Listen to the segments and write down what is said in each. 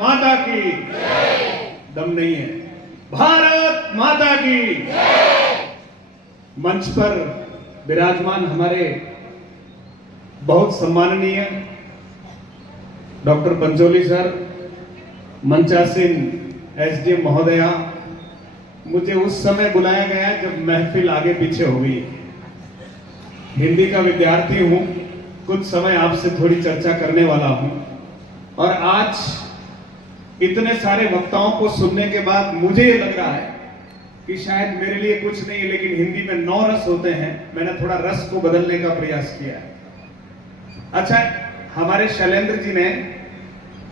माता की दम नहीं है। भारत माता की। मंच पर विराजमान हमारे बहुत सम्माननीय डॉक्टर पंचोली सर, मंचासीन एसडीएम महोदया, मुझे उस समय बुलाया गया जब महफिल आगे पीछे हो गई। हिंदी का विद्यार्थी हूं, कुछ समय आपसे थोड़ी चर्चा करने वाला हूं और आज इतने सारे वक्ताओं को सुनने के बाद मुझे ये लग रहा है कि शायद मेरे लिए कुछ नहीं है, लेकिन हिंदी में 9 रस होते हैं, मैंने थोड़ा रस को बदलने का प्रयास किया है। अच्छा, हमारे शैलेंद्र जी ने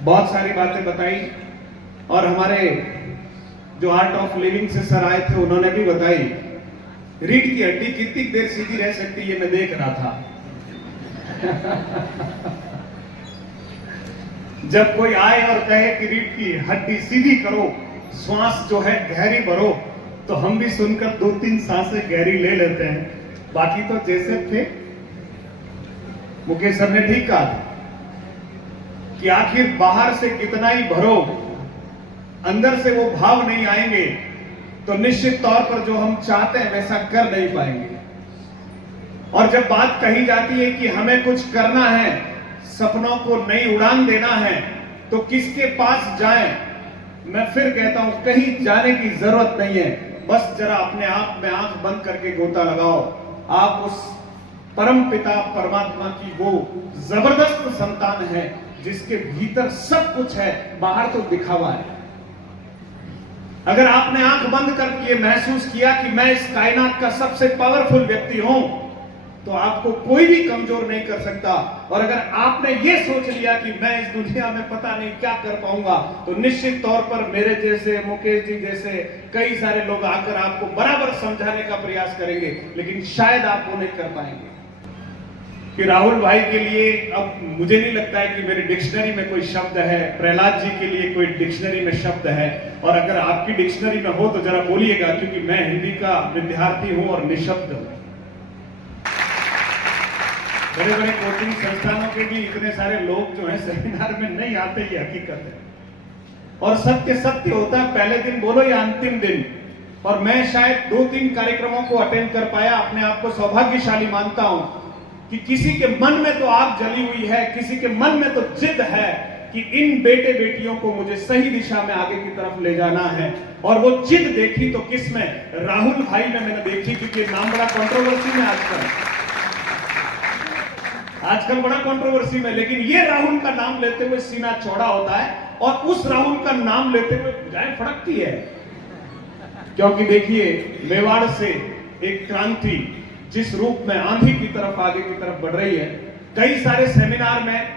बहुत सारी बातें बताई और हमारे जो आर्ट ऑफ लिविंग से सर आए थे उन्होंने भी बताई। रीढ़ की हड्डी कितनी देर सीधी रह सकती है, मैं देख रहा था। जब कोई आए और कहे कि रीढ़ की हड्डी सीधी करो, श्वास जो है गहरी भरो, तो हम भी सुनकर 2-3 सांसें गहरी ले लेते हैं। बाकी तो जैसे थे, मुकेश सर ने ठीक कहा था कि आखिर बाहर से कितना ही भरो, अंदर से वो भाव नहीं आएंगे तो निश्चित तौर पर जो हम चाहते हैं वैसा कर नहीं पाएंगे। और जब बात कही जाती है कि हमें कुछ करना है, सपनों को नई उड़ान देना है, तो किसके पास जाएं? मैं फिर कहता हूं, कहीं जाने की जरूरत नहीं है, बस जरा अपने आप में आंख बंद करके गोता लगाओ। आप उस परम पिता परमात्मा की वो जबरदस्त संतान है जिसके भीतर सब कुछ है, बाहर तो दिखावा है। अगर आपने आंख बंद करके ये महसूस किया कि मैं इस कायनात का सबसे पावरफुल व्यक्ति हूं, तो आपको कोई भी कमजोर नहीं कर सकता। और अगर आपने ये सोच लिया कि मैं इस दुनिया में पता नहीं क्या कर पाऊंगा, तो निश्चित तौर पर मेरे जैसे, मुकेश जी जैसे कई सारे लोग आकर आपको बराबर समझाने का प्रयास करेंगे, लेकिन शायद आप वो नहीं कर पाएंगे। कि राहुल भाई के लिए अब मुझे नहीं लगता है कि मेरी डिक्शनरी में कोई शब्द है, प्रहलाद जी के लिए कोई डिक्शनरी में शब्द है, और अगर आपकी डिक्शनरी में हो तो जरा बोलिएगा, क्योंकि मैं हिंदी का विद्यार्थी हूं और निशब्द हूं। बड़े बड़े कोचिंग संस्थानों के भी इतने सारे लोग जो है सेमिनार में नहीं आते, ही हकीकत है। और सत्य सत्य होता है, पहले दिन बोलो या अंतिम दिन। और मैं शायद 2-3 कार्यक्रमों को अटेंड कर पाया, अपने आप को सौभाग्यशाली मानता हूं कि किसी के मन में तो आग जली हुई है, किसी के मन में तो जिद है कि इन बेटे बेटियों को मुझे सही दिशा में आगे की तरफ ले जाना है। और वो जिद देखी तो किस में? राहुल भाई में मैंने देखी, क्योंकि नाम बड़ा कंट्रोवर्सी में आजकल बड़ा कंट्रोवर्सी में, लेकिन ये राहुल का नाम लेते हुए सीना चौड़ा होता है और उस राहुल का नाम लेते हुए भुजाएं फड़कती है। क्योंकि देखिए, मेवाड़ से एक क्रांति जिस रूप में आंधी की तरफ आगे की तरफ बढ़ रही है, कई सारे सेमिनार में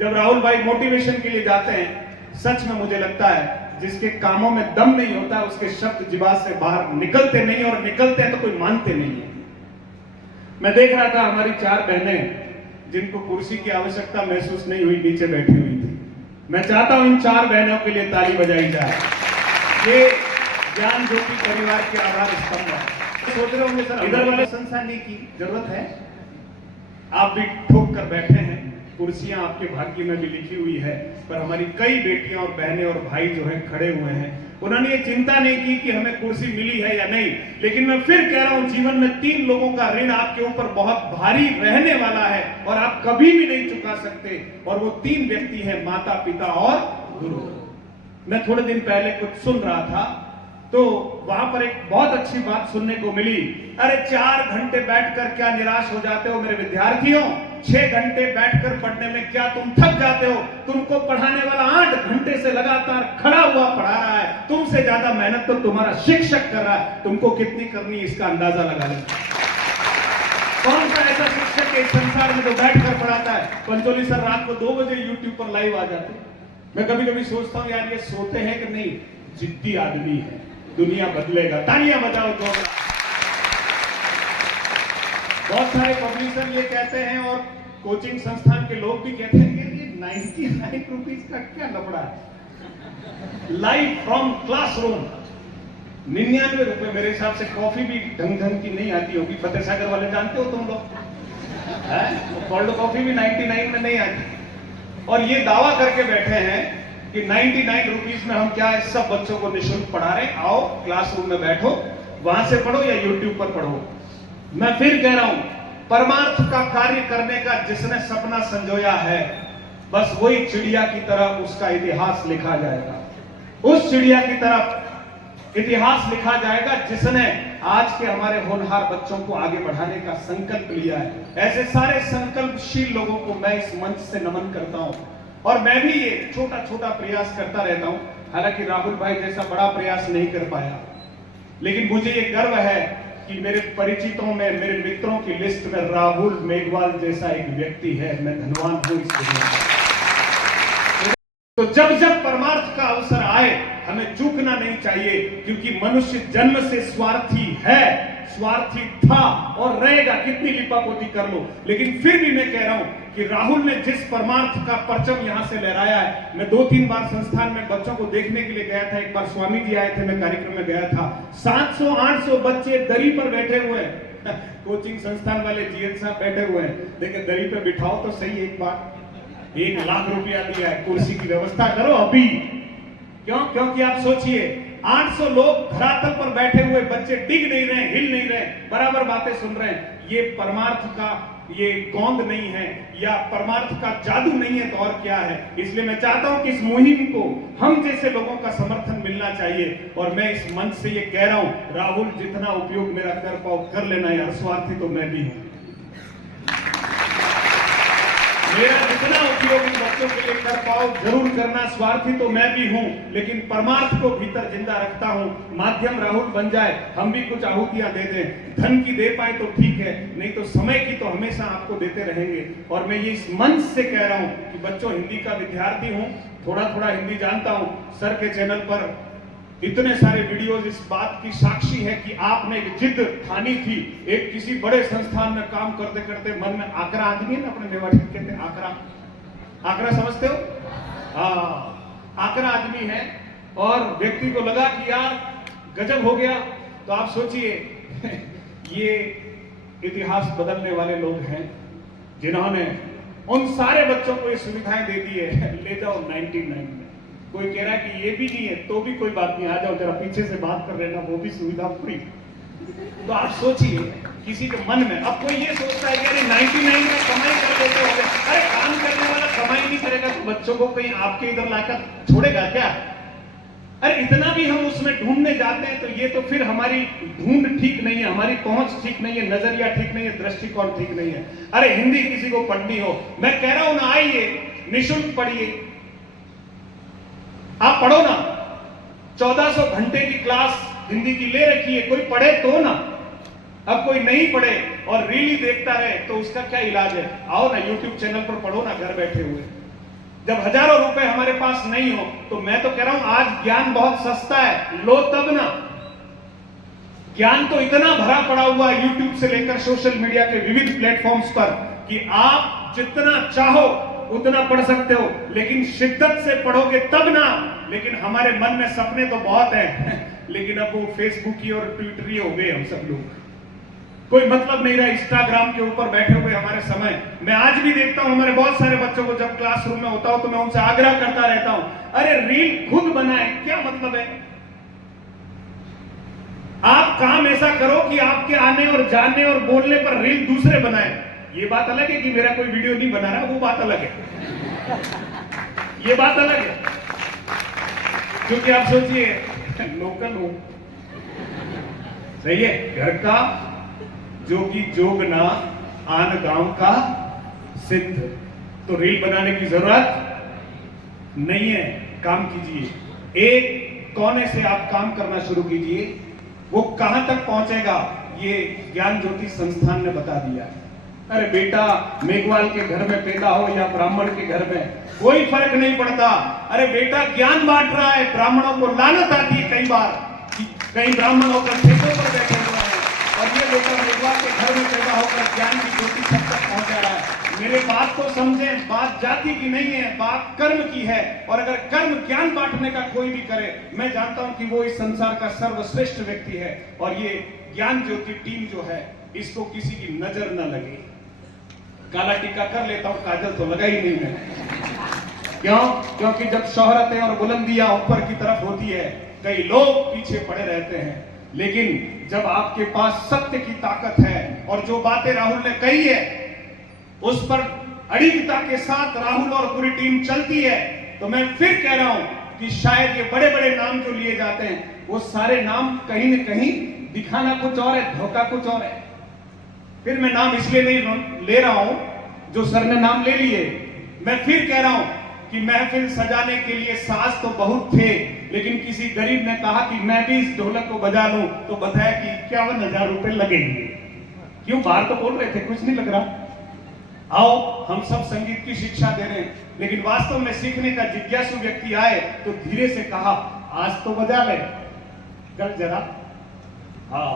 जब राहुल भाई मोटिवेशन के लिए जाते हैं, सच में मुझे लगता है जिसके कामों में दम नहीं होता उसके शब्द जिबान से बाहर निकलते नहीं, और निकलते हैं तो कोई मानते नहीं है। मैं देख रहा था हमारी 4 बहनें जिनको कुर्सी की आवश्यकता महसूस नहीं हुई, नीचे बैठी हुई थी। मैं चाहता हूं इन 4 बहनों के लिए ताली बजाई जाए। ये ज्ञान ज्योति परिवार के आधार स्तंभ है। सोच रहे होंगे सर, इधर वाले संस्थान की जरूरत है? आप भी ठोक कर बैठे हैं, कुर्सियां आपके भाग्य में भी लिखी हुई है, पर हमारी कई बेटियां और बहनें और भाई जो हैं खड़े हुए हैं, उन्होंने ये चिंता नहीं की कि हमें कुर्सी मिली है या नहीं। लेकिन मैं फिर कह रहा हूं, जीवन में 3 लोगों का ऋण आपके ऊपर बहुत भारी रहने वाला है और आप कभी भी नहीं चुका सकते, और वो 3 व्यक्ति हैं, माता, पिता और गुरु। मैं थोड़े दिन पहले कुछ सुन रहा था, तो वहां पर एक बहुत अच्छी बात सुनने को मिली। अरे 4 घंटे बैठकर क्या निराश हो जाते हो मेरे विद्यार्थियों? 6 घंटे बैठकर पढ़ने में क्या तुम थक जाते हो? तुमको पढ़ाने वाला 8 घंटे से लगातार खड़ा हुआ पढ़ा रहा है, तुमसे ज्यादा मेहनत तो तुम्हारा शिक्षक कर रहा है। तुमको कितनी करनी इसका अंदाजा लगा लें। कौन सा ऐसा शिक्षक है इस संसार में जो बैठकर पढ़ाता है? पंचोली सर रात को 2 बजे यूट्यूब पर लाइव आ जाते। मैं कभी कभी सोचता हूं, यार ये सोते हैं कि नहीं? जिद्दी आदमी है, दुनिया बदलेगा। तालियां बजाओ तो। बहुत सारे पब्लिशर ये कहते हैं और कोचिंग संस्थान के लोग भी कहते हैं कि 99 रुपीज का क्या लफड़ा है। लाइव फ्रॉम क्लासरूम 99 रुपए। मेरे हिसाब से कॉफी भी ढंग की नहीं आती होगी। फतेह सागर वाले जानते हो तुम लोग, कोल्ड कॉफी भी 99 में नहीं आती। और ये दावा करके बैठे हैं कि 99 रुपीज में हम क्या है सब बच्चों को निःशुल्क पढ़ा रहे हैं, आओ क्लासरूम में बैठो, वहां से पढ़ो या यूट्यूब पर पढ़ो। मैं फिर कह रहा हूं, परमार्थ का कार्य करने का जिसने सपना संजोया है, बस वही चिड़िया की तरह उसका इतिहास लिखा जाएगा। उस चिड़िया की तरफ इतिहास लिखा जाएगा जिसने आज के हमारे होनहार बच्चों को आगे बढ़ाने का संकल्प लिया है। ऐसे सारे संकल्पशील लोगों को मैं इस मंच से नमन करता हूं, और मैं भी ये छोटा छोटा प्रयास करता रहता हूं। हालांकि राहुल भाई जैसा बड़ा प्रयास नहीं कर पाया, लेकिन मुझे ये गर्व है कि मेरे परिचितों में, मेरे मित्रों की लिस्ट में राहुल मेघवाल जैसा एक व्यक्ति है। मैं धन्यवान हूं इस दुनिया। तो जब जब परमार्थ का अवसर आए हमें चूकना नहीं चाहिए, क्योंकि मनुष्य जन्म से स्वार्थी है, स्वार्थी था और रहेगा, कितनी लिपापोती कर लो। लेकिन फिर भी मैं कह रहा हूं कि राहुल ने जिस परमार्थ का परचम यहां से लहराया है, मैं 2-3 बार संस्थान में बच्चों को देखने के लिए गया था। एक बार स्वामी जी आए थे, मैं कार्यक्रम में गया था, 700-800 बच्चे दरी पर बैठे हुए हैं। कोचिंग संस्थान वाले जीएन साहब बैठे हुए हैं। देखिए दरी पर बिठाओ तो सही, एक बार 1 लाख रुपया दिया है, कुर्सी की व्यवस्था करो अभी। क्यों? क्योंकि आप सोचिए 800 लोग धरातल पर बैठे हुए, बच्चे डिग नहीं रहे, हिल नहीं रहे, बराबर बातें सुन रहे हैं। ये परमार्थ का ये गोंद नहीं है या परमार्थ का जादू नहीं है तो और क्या है। इसलिए मैं चाहता हूं कि इस मुहिम को हम जैसे लोगों का समर्थन मिलना चाहिए। और मैं इस मंच से ये कह रहा हूं, राहुल जितना उपयोग मेरा कर पाओ कर लेना यार, स्वार्थी तो मैं भी हूं। मेरा जितना उपयोग इन बच्चों के लिए कर पाओ जरूर करना, स्वार्थी तो मैं भी हूं, लेकिन परमार्थ को भीतर जिंदा रखता हूं। माध्यम राहुल बन जाए, हम भी कुछ आहुतियां दे दें, धन की दे पाए तो ठीक है, नहीं तो समय की तो हमेशा आपको देते रहेंगे। और मैं ये इस मंच से कह रहा हूं कि बच्चों, हिंदी का विद्यार्थी हूं, थोड़ा थोड़ा हिंदी जानता हूं। सर के चैनल पर इतने सारे वीडियोस इस बात की साक्षी है कि आपने एक जिद ठानी थी। एक किसी बड़े संस्थान में काम करते करते मन में आकरा, आदमी है ना अपने मेवाड़ी कहते हैं आकरा, आकरा समझते हो? हाँ, आकरा आदमी है और व्यक्ति को लगा कि यार गजब हो गया। तो आप सोचिए ये इतिहास बदलने वाले लोग हैं जिन्होंने उन सारे बच्चों को ये सुविधाएं दे दी है। ले जाओ 99 में। कोई कह रहा है कि ये भी नहीं है तो भी कोई बात नहीं, आ जाओ जरा पीछे से बात कर लेना, वो भी सुविधा फ्री। तो आप सोचिए किसी के मन में, अब कोई ये सोचता है कि अरे 99 में कमाई कर लेते हो, अरे काम करने वाला कमाई नहीं करेगा तो बच्चों को कहीं आपके इधर लाकर छोड़ेगा क्या? अरे इतना भी हम उसमें ढूंढने जाते हैं तो ये तो फिर हमारी ढूंढ ठीक नहीं है, हमारी पहुंच ठीक नहीं है, नजरिया ठीक नहीं है, दृष्टिकोण ठीक नहीं है। अरे हिंदी किसी को पढ़नी हो, मैं कह रहा हूं ना, आइए निःशुल्क पढ़िए, आप पढ़ो ना। 1400 घंटे की क्लास हिंदी की ले रखी है, कोई पढ़े तो ना। अब कोई नहीं पढ़े और रील ही देखता रहे तो उसका क्या इलाज है? आओ ना यूट्यूब चैनल पर पढ़ो ना, घर बैठे हुए। जब हजारों रुपए हमारे पास नहीं हो तो मैं तो कह रहा हूं आज ज्ञान बहुत सस्ता है, लो तब ना। ज्ञान तो इतना भरा पड़ा हुआ है यूट्यूब से लेकर सोशल मीडिया के विविध प्लेटफॉर्म्स पर कि आप जितना चाहो उतना पढ़ सकते हो, लेकिन शिद्दत से पढ़ोगे तब ना। लेकिन हमारे मन में सपने तो बहुत हैं लेकिन अब वो फेसबुक और ट्विटर हो गए हम सब लोग। कोई मतलब नहीं रहा इंस्टाग्राम के ऊपर बैठे हुए हमारे समय। मैं आज भी देखता हूं हमारे बहुत सारे बच्चों को, जब क्लासरूम में होता हूं तो मैं उनसे आग्रह करता रहता हूं, अरे रील खुद बनाए, क्या मतलब है? आप काम ऐसा करो कि आपके आने और जाने और बोलने पर रील दूसरे बनाए। ये बात अलग है कि मेरा कोई वीडियो नहीं बना रहा, वो बात अलग है, ये बात अलग है। क्योंकि आप सोचिए लोकल हूं, सही है, घर का जोगी जोग ना, आन गांव का सिद्ध। तो रील बनाने की जरूरत नहीं है, काम कीजिए। एक कोने से आप काम करना शुरू कीजिए, वो कहां तक पहुंचेगा ये ज्ञान ज्योति संस्थान ने बता दिया है। अरे बेटा, मेघवाल के घर में पैदा हो या ब्राह्मण के घर में, कोई फर्क नहीं पड़ता। अरे बेटा ज्ञान बांट रहा है, ब्राह्मणों को लानत आती है कई बार कि कई ब्राह्मण होकर ठेकों पर बैठे हुए हैं और ये बेटा मेघवाल के घर में पैदा होकर ज्ञान की ज्योति सब तक पहुंचा रहा है। मेरे बात को समझें, बात जाति की नहीं है, बात कर्म की है। और अगर कर्म ज्ञान बांटने का कोई भी करे, मैं जानता हूं कि वो इस संसार का सर्वश्रेष्ठ व्यक्ति है। और ये ज्ञान ज्योति टीम जो है, इसको किसी की नजर न लगे। काला टीका कर लेता हूं, काजल तो लगा ही नहीं है। क्यों? क्योंकि जब शोहरतें और बुलंदियां ऊपर की तरफ होती है, कई लोग पीछे पड़े रहते हैं। लेकिन जब आपके पास सत्य की ताकत है और जो बातें राहुल ने कही है उस पर अड़िगता के साथ राहुल और पूरी टीम चलती है, तो मैं फिर कह रहा हूं कि शायद ये बड़े बड़े नाम जो लिए जाते हैं वो सारे नाम कहीं न कहीं दिखाना कुछ और है, धोखा कुछ और है। फिर मैं नाम इसलिए नहीं ले रहा हूं जो सर ने नाम ले लिए। मैं फिर कह रहा हूं कि महफिल सजाने के लिए साज तो बहुत थे, लेकिन किसी गरीब ने कहा कि मैं भी इस ढोलक को बजा लूं, तो बताया कि 51,000 रुपए लगेंगे। क्यों? बाहर तो बोल रहे थे कुछ नहीं लग रहा। आओ, हम सब संगीत की शिक्षा दे रहे हैं, लेकिन वास्तव में सीखने का जिज्ञासु व्यक्ति आए तो धीरे से कहा आज तो बजा ले, कल जरा। हाँ,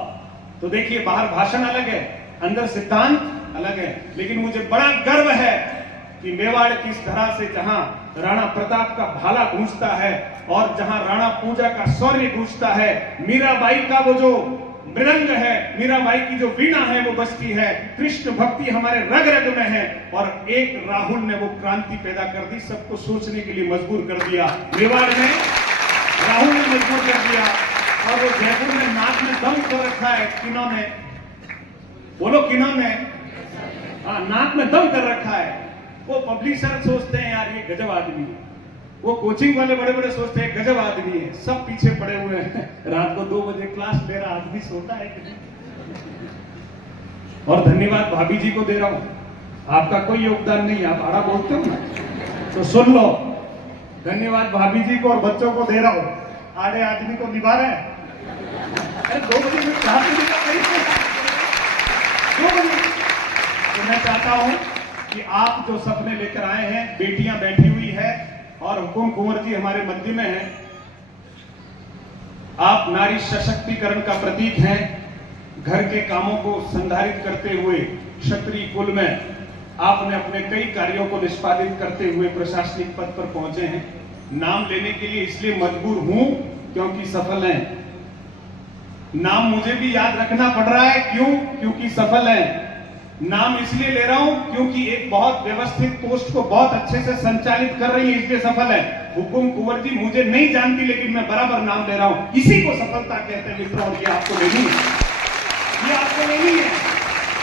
तो देखिए बाहर भाषण अलग है, अंदर सिद्धांत अलग है। लेकिन मुझे बड़ा गर्व है कि मेवाड़ की इस धरा से जहां राणा प्रताप का भाला गूंजता है और जहां राणा पूजा का शौर्य गूंजता है, मीराबाई का वो जो मृदंग है, मीराबाई की जो वीणा है वो बजती है, कृष्ण भक्ति हमारे रग रग में है। और एक राहुल ने वो क्रांति पैदा कर दी, सबको सोचने के लिए मजबूर कर दिया। मेवाड़ में राहुल ने मजबूर कर दिया। और वो जयपुर में नाक में दम कर रखा है, किन्होंने? बोलो किन्होंने? हाँ, नाक में दम कर रखा है। वो पब्लिशर सोचते हैं यार ये गजब आदमी है, वो कोचिंग वाले बड़े बड़े सोचते हैं गजब आदमी है, सब पीछे पड़े हुए हैं। रात को 2 बजे क्लास ले रहा आदमी सोता है कि नहीं? और धन्यवाद भाभी जी को दे रहा हूं, आपका कोई योगदान नहीं, आप आड़ा बोलते हो ना, तो सुन लो। धन्यवाद भाभी जी को और बच्चों को दे रहा हूं, आड़े आदमी को निभा रहे हैं। अरे 2 बजे में क्लास में 2 बजे। तो मैं चाहता हूं कि आप जो सपने लेकर आए हैं, बेटियां बैठी हुई है और हुकुम कुंवर जी हमारे मध्य में हैं, आप नारी सशक्तिकरण का प्रतीक हैं। घर के कामों को संधारित करते हुए क्षत्रिय कुल में आपने अपने कई कार्यों को निष्पादित करते हुए प्रशासनिक पद पर पहुंचे हैं। नाम लेने के लिए इसलिए मजबूर हूं क्योंकि सफल हैं। नाम मुझे भी याद रखना पड़ रहा है, क्यों? क्योंकि सफल हैं। नाम इसलिए ले रहा हूं क्योंकि एक बहुत व्यवस्थित पोस्ट को बहुत अच्छे से संचालित कर रही है, इसलिए सफल है। हुकुम कुंवर जी मुझे नहीं जानती, लेकिन मैं बराबर नाम ले रहा हूं, इसी को सफलता कहते हैं मित्रों। और ये आपको लेनी है, ये आपको लेनी है।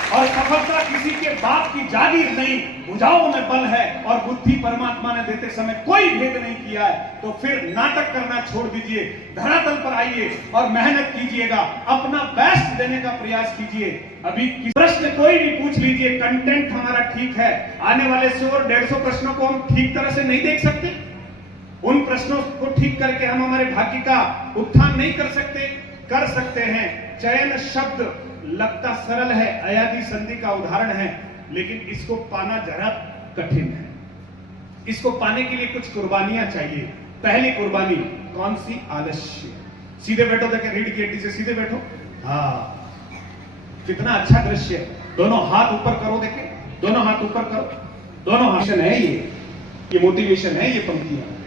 और सफलता किसी के बाप की जागीर नहीं, भुजाओं में बल है और बुद्धि परमात्मा ने देते समय कोई भेद नहीं किया है। तो फिर नाटक करना छोड़ दीजिए, धरातल पर आइए और मेहनत कीजिएगा, अपना बेस्ट देने का प्रयास कीजिए। अभी प्रश्न कोई भी पूछ लीजिए, कंटेंट हमारा ठीक है, आने वाले 100 और 150 प्रश्नों को हम ठीक तरह से नहीं देख सकते, उन प्रश्नों को ठीक करके हम हमारे भाग्य का उत्थान नहीं कर सकते। कर सकते हैं। चयन शब्द लगता सरल है, अयादी संधि का उदाहरण है, लेकिन इसको पाना जरा कठिन है। इसको पाने के लिए कुछ कुर्बानियां चाहिए। पहली कुर्बानी कौन सी? आलस्य। सीधे बैठो, देखे रीढ़ की हड्डी से सीधे बैठो। हाँ, कितना अच्छा दृश्य है। दोनों हाथ ऊपर करो, देखे, दोनों हाथ ऊपर करो, दोनों हाथ है। ये मोटिवेशन है, ये पंक्तियां।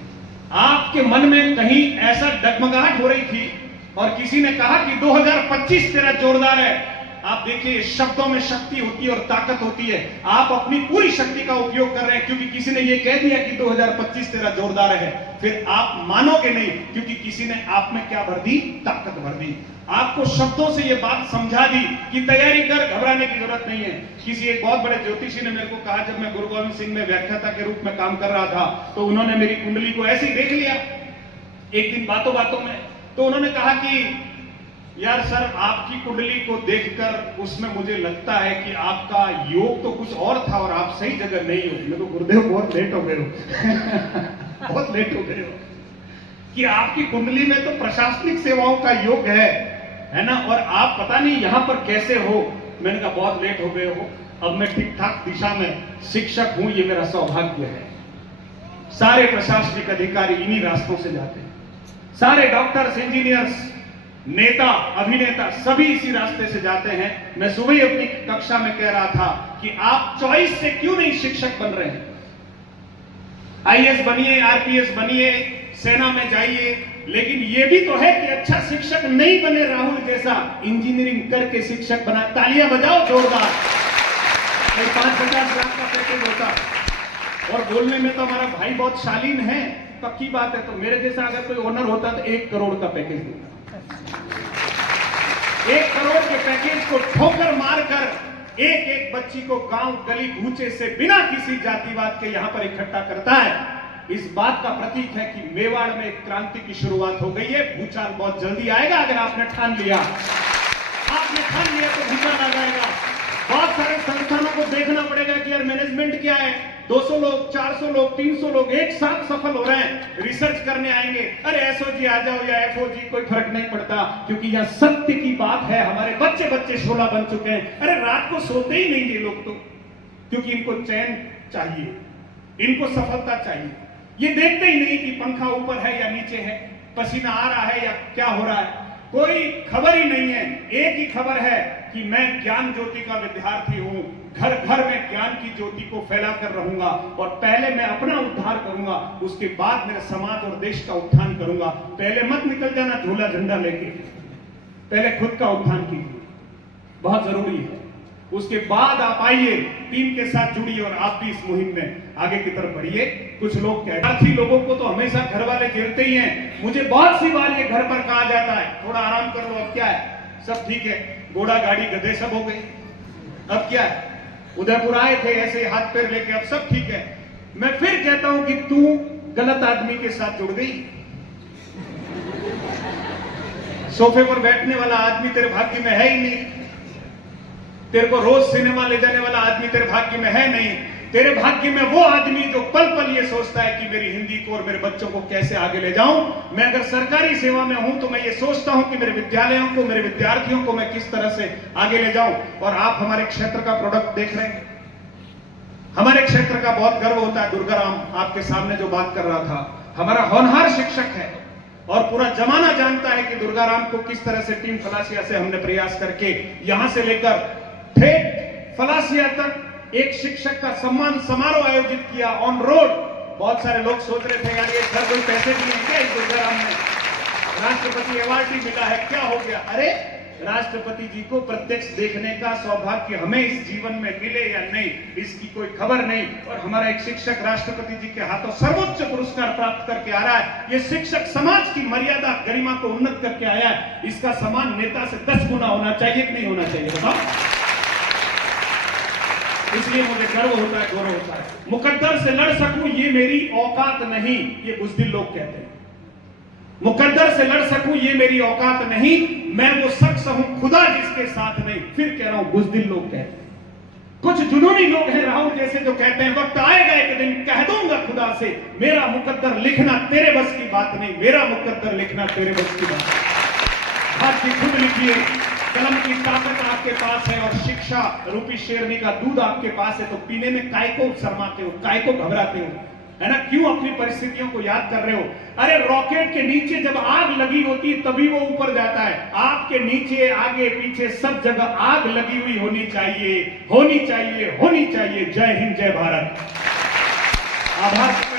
आपके मन में कहीं ऐसा डगमगाहट हो रही थी और किसी ने कहा कि 2025 तेरा जोरदार है। आप देखिए, शब्दों में शक्ति होती है और ताकत होती है। आप अपनी पूरी शक्ति का उपयोग कर रहे हैं क्योंकि किसी ने यह कह दिया कि 2025 तेरा जोरदार है। फिर आप मानोगे नहीं क्योंकि किसी ने आप में क्या भर दी? ताकत भर दी। आपको शब्दों से यह बात समझा दी कि तैयारी कर, घबराने की जरूरत नहीं है। किसी एक बहुत बड़े ज्योतिषी ने मेरे को कहा, जब मैं गुरु गोविंद सिंह में व्याख्याता के रूप में काम कर रहा था, तो उन्होंने मेरी कुंडली को ऐसे ही देख लिया एक दिन बातों बातों में। तो उन्होंने कहा कि यार सर, आपकी कुंडली को देखकर उसमें मुझे लगता है कि आपका योग तो कुछ और था और आप सही जगह नहीं हो। मैं तो गुरुदेव बहुत लेट हो गए हो बहुत लेट हो गए हो कि आपकी कुंडली में तो प्रशासनिक सेवाओं का योग है ना, और आप पता नहीं यहां पर कैसे हो। मैंने कहा बहुत लेट हो गए हो, अब मैं ठीक ठाक दिशा में शिक्षक हूं, ये मेरा सौभाग्य है। सारे प्रशासनिक अधिकारी इन्हीं रास्तों से जाते हैं, सारे डॉक्टर्स, इंजीनियर्स, नेता, अभिनेता सभी इसी रास्ते से जाते हैं। मैं सुबह ही अपनी कक्षा में कह रहा था कि आप चॉइस से क्यों नहीं शिक्षक बन रहे हैं? आईएएस बनिए, आरपीएस बनिए, सेना में जाइए, लेकिन यह भी तो है कि अच्छा शिक्षक नहीं बने राहुल जैसा, इंजीनियरिंग करके शिक्षक बना। तालियां बजाओ जोरदार। 5-50 लाख का पैकेज होता, और बोलने में तो हमारा भाई बहुत शालीन है, पक्की बात है। तो मेरे जैसा अगर कोई ओनर होता तो 1 करोड़ का पैकेज देता। 1 करोड़ के पैकेज को ठोकर मारकर एक एक बच्ची को गांव गली कूचे से बिना किसी जातिवाद के यहां पर इकट्ठा करता है। इस बात का प्रतीक है कि मेवाड़ में एक क्रांति की शुरुआत हो गई है। भूचाल बहुत जल्दी आएगा। अगर आपने ठान लिया तो भूचाल आ जाएगा। बहुत सारे संस्थानों को देखना पड़ेगा कि यार मैनेजमेंट क्या है। 200 लोग, 400 लोग, 300 लोग एक साथ सफल हो रहे हैं, रिसर्च करने आएंगे। अरे एसओजी आ जाओ या एफओजी, कोई फर्क नहीं पड़ता, क्योंकि यह सत्य की बात है। हमारे बच्चे बच्चे शोला बन चुके हैं। अरे रात को सोते ही नहीं ये लोग तो, क्योंकि इनको चैन चाहिए, इनको सफलता चाहिए। ये देखते ही नहीं कि पंखा ऊपर है या नीचे है, पसीना आ रहा है या क्या हो रहा है, कोई खबर ही नहीं है। एक ही खबर है कि मैं ज्ञान ज्योति का विद्यार्थी हूं, घर घर में ज्ञान की ज्योति को फैला कर रहूंगा और पहले मैं अपना उद्धार करूंगा, उसके बाद मेरे समाज और देश का उत्थान करूंगा। पहले मत निकल जाना झोला झंडा लेके, पहले खुद का उत्थान कीजिए, बहुत जरूरी है। उसके बाद आप आइए, टीम के साथ जुड़िए और आप भी इस मुहिम में आगे की तरफ बढ़िए। कुछ लोग कहते हैं, लोगों को तो हमेशा घर वाले घेरते ही हैं। मुझे बहुत सी बार ये घर पर कहा जाता है थोड़ा आराम कर लो, अब क्या है, सब ठीक है, घोड़ा गाड़ी गधे सब हो गए, अब क्या है, उदयपुर आए थे ऐसे हाथ पैर लेके, अब सब ठीक है। मैं फिर कहता हूं कि तू गलत आदमी के साथ जुड़ गई। सोफे पर बैठने वाला आदमी तेरे भाग्य में है ही नहीं, तेरे को रोज सिनेमा ले जाने वाला आदमी तेरे भाग्य में है नहीं। तेरे भाग्य में वो आदमी जो पल पल ये सोचता है कि मेरी हिंदी को और मेरे बच्चों को कैसे आगे ले जाऊं। मैं अगर सरकारी सेवा में हूं तो मैं ये सोचता हूं कि मेरे विद्यालयों को, मेरे विद्यार्थियों को मैं किस तरह से आगे ले जाऊं। और आप हमारे क्षेत्र का प्रोडक्ट देख रहे हैं, हमारे क्षेत्र का बहुत गर्व होता है। दुर्गाराम आपके सामने जो बात कर रहा था, हमारा होनहार शिक्षक है और पूरा जमाना जानता है कि दुर्गाराम को किस तरह से टीम फलासिया से हमने प्रयास करके यहां से लेकर ठेठ फलासिया तक एक शिक्षक का सम्मान समारोह आयोजित किया ऑन रोड। बहुत सारे लोग सोच रहे थे यार ये सर कोई पैसे दिए क्या इस दुर्गाराम ने, राष्ट्रपति अवार्ड भी मिला है, क्या हो गया। अरे राष्ट्रपति जी को प्रत्यक्ष देखने का सौभाग्य हमें इस जीवन में मिले या नहीं, इसकी कोई खबर नहीं। और हमारा एक शिक्षक राष्ट्रपति जी के हाथों सर्वोच्च पुरस्कार प्राप्त करके आ रहा है। ये शिक्षक समाज की मर्यादा गरिमा को उन्नत करके आया है। इसका सम्मान नेता से 10 गुना होना चाहिए कि नहीं होना चाहिए, बताओ। इसलिए मुझे गर्व होता है, गौरव होता है। मुकद्दर से लड़ सकूं ये मेरी औकात नहीं, ये बुज़दिल लोग कहते हैं। मुकद्दर से लड़ सकूं ये मेरी औकात नहीं, मैं वो शख्स हूं खुदा जिसके साथ नहीं। फिर कह रहा हूं, बुज़दिल लोग कहते हैं। कुछ जुनूनी लोग हैं राहुल जैसे जो कहते हैं वक्त आएगा एक दिन कह दूंगा खुदा से, मेरा मुकद्दर लिखना तेरे बस की बात नहीं, मेरा मुकद्दर लिखना तेरे बस की बात है। हाथ की खुद लिखिए, कलम की ताकत आपके पास है और शिक्षा रूपी शेरनी का दूध आपके पास है, तो पीने में काय को शर्माते हो, काय को घबराते हो, है ना, क्यों अपनी परिस्थितियों को याद कर रहे हो। अरे रॉकेट के नीचे जब आग लगी होती तभी वो ऊपर जाता है। आपके नीचे आगे पीछे सब जगह आग लगी हुई होनी चाहिए, होनी चाहिए, होनी चाहिए। जय हिंद, जय भारत। आभार।